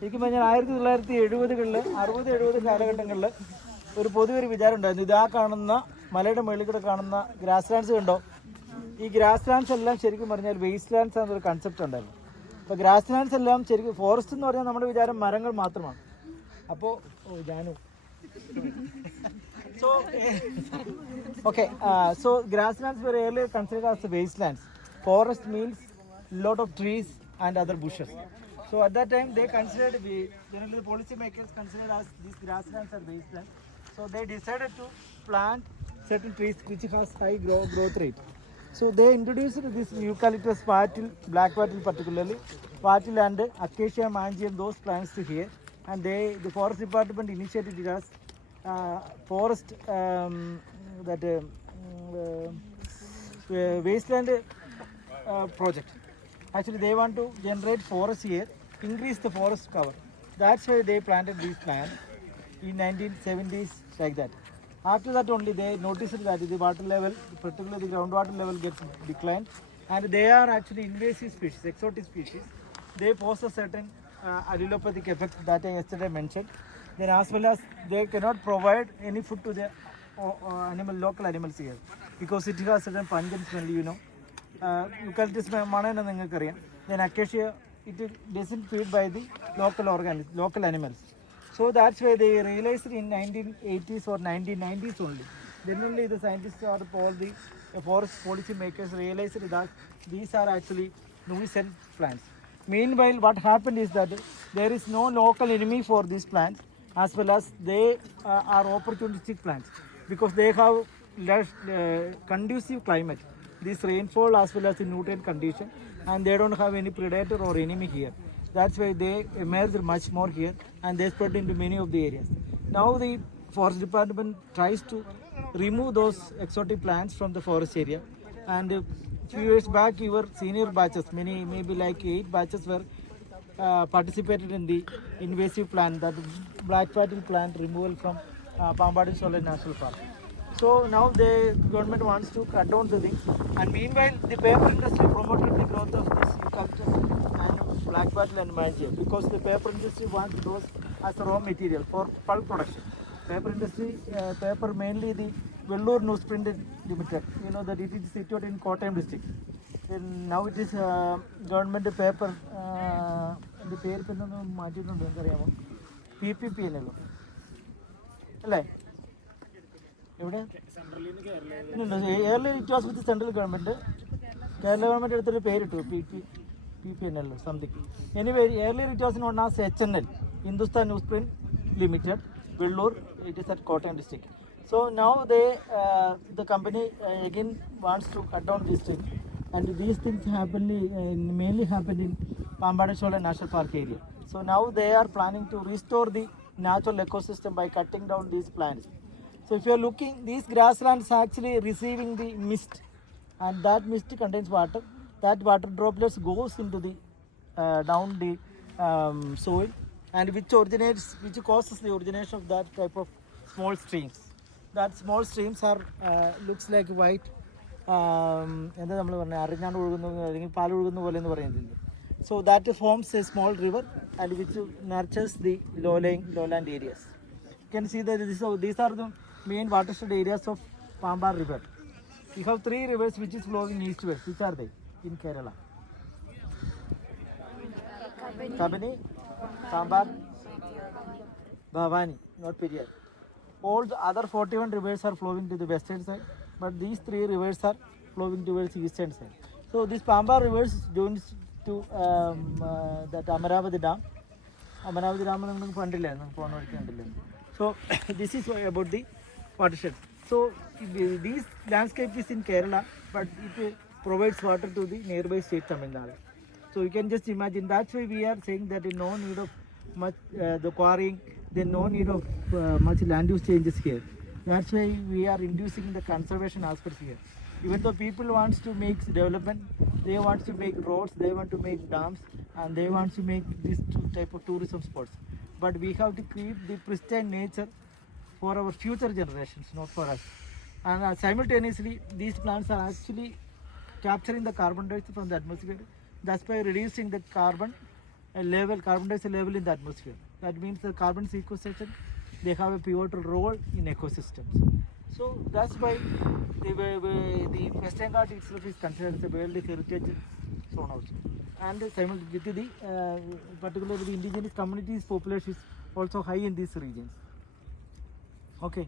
ശരിക്കും പറഞ്ഞാൽ 1970-കളിൽ 60-70 കാലഘട്ടങ്ങളിൽ ഒരു പൊതുവൊരു വിചാരം ഉണ്ടായിരുന്നു. ഇതാ കാണുന്ന മലയുടെ മുകളിൽ കൂടെ കാണുന്ന ഗ്രാസ് ലാൻഡ്സ് കണ്ടോ, ഈ ഗ്രാസ് ലാൻഡ്സ് എല്ലാം ശരിക്കും പറഞ്ഞാൽ വേസ്റ്റ് ലാൻഡ്സ് എന്നൊരു കൺസെപ്റ്റ് ഉണ്ടായിരുന്നു. അപ്പോൾ ഗ്രാസ് ലാൻഡ്സ് എല്ലാം ശരിക്കും ഫോറസ്റ്റ് എന്ന് പറഞ്ഞാൽ നമ്മുടെ വിചാരം മരങ്ങൾ മാത്രമാണ്. അപ്പോൾ Janu so grasslands were earlier considered as wastelands. Forest means lot of trees and other bushes. So at that time they considered, generally the policy makers considered as these grasslands are wastelands. So they decided to plant certain trees which has high growth rate. So they introduced this eucalyptus, wattle, black wattle particularly, wattle and acacia mangium, those plants to here. And the forest department initiated it as forest wasteland project. Actually they want to generate forest here, increase the forest cover. That's why they planted these plants in 1970s like that. After that only they noticed that the water level, particularly the groundwater level, gets declined, and they are actually invasive species, exotic species. They pose a certain allelopathic effect that I yesterday mentioned. Then as well as they cannot provide any food to the local animals here, because it has certain pungent smell, you know. Eucalyptus manana ningalkariya. Then acacia, it doesn't feed by the local animals. So that's why they realized in 1980s or 1990s only. Then only the scientists or all the forest policy makers realized that these are actually nuisance plants. Meanwhile, what happened is that there is no local enemy for these plants, as well as they are opportunistic plants, because they have less conducive climate, this rainfall as well as the nutrient condition, and they don't have any predator or enemy here. That's why they emerge much more here, and they spread into many of the areas. Now the forest department tries to remove those exotic plants from the forest area, and few years back your senior batches, many maybe like 8 batches were participated in the invasive plant, that black wattle plant removal from Pambadi Solar National Park. So now the government wants to cut down the thing, and meanwhile the paper industry promoted the growth of this eucalyptus and black wattle and mangia, because the paper industry wants those as a raw material for pulp production. Paper industry, paper mainly the Velloor Newsprint Limited, you know that it is situated in Kottayam district. And now it is government paper, the പേര് പിന്നെ മാറ്റിയിട്ടുണ്ട്, എനിക്കറിയാമോ, PPP എന്നല്ലോ അല്ലേ, എവിടെ earlier it was with the central government. Kerala government എടുത്തൊരു പേരിട്ടു PPNL something. Anyway, earlier it was known as HNL, Hindustan Newsprint Limited, Velloor, it is at Kottayam district. So now the company again wants to cut down this thing, and these things mainly happened in Pambadi Solar National Park area. So now they are planning to restore the natural ecosystem by cutting down these plants. So if you are looking, these grasslands are actually receiving the mist, and that mist contains water. That water droplets goes into the down the soil, and which causes the origination of that type of small streams. That small streams are looks like white, എന്താ നമ്മൾ പറഞ്ഞാൽ അറിഞ്ഞാണ്ട് ഒഴുകുന്ന അല്ലെങ്കിൽ പാൽ ഒഴുകുന്ന പോലെ എന്ന് പറയുന്നില്ല. So that forms a small river, and which nurtures the lowland areas. You can see that these are the main watershed areas of Pambar river. We have 3 rivers which is flowing eastwards. Which are they in Kerala? Kabini, Pambar, Bhavani, not Periyar. All the other 41 rivers are flowing to the western side, but these 3 rivers are flowing towards the eastern side. So this Pambar rivers joins to that Amaravati Dam. Amaravati Dam നമുക്ക് കണ്ടില്ലായിരുന്നു, phone വഴിക്കുണ്ടില്ലായിരുന്നു. So this is about the watershed. So this landscape is in Kerala, but it provides water to the nearby state Tamil Nadu. So you can just imagine. That's why we are saying that no need of much the quarrying, then no need of much land use changes here. That's why we are inducing the conservation aspects here. Even though people wants to make development, they want to make roads, they want to make dams, and they want to make this type of tourism spots. But we have to keep the pristine nature for our future generations, not for us. And simultaneously, these plants are actually capturing the carbon dioxide from the atmosphere, thus by reducing the carbon a level, carbon dioxide level in the atmosphere. That means the carbon sequestration, they have a pivotal role in ecosystems. So that's why the Western Ghat itself is considered as a World Heritage Zone also. And with the particularly the indigenous communities population is also high in these regions. Okay.